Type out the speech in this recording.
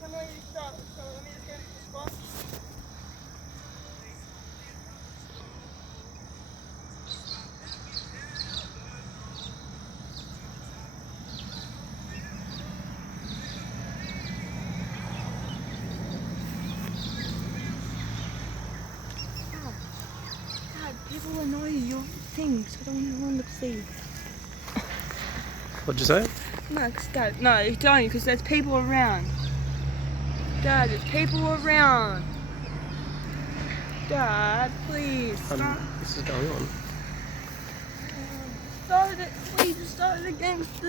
Tell me when you start. So let me just go to the spot. Dad, people annoy your thing, so I don't want to see. What'd you say? Max, Dad, no, don't, because there's people around. Dad, there's people around. Dad, please, stop. This is going on. Start it, please, start it against the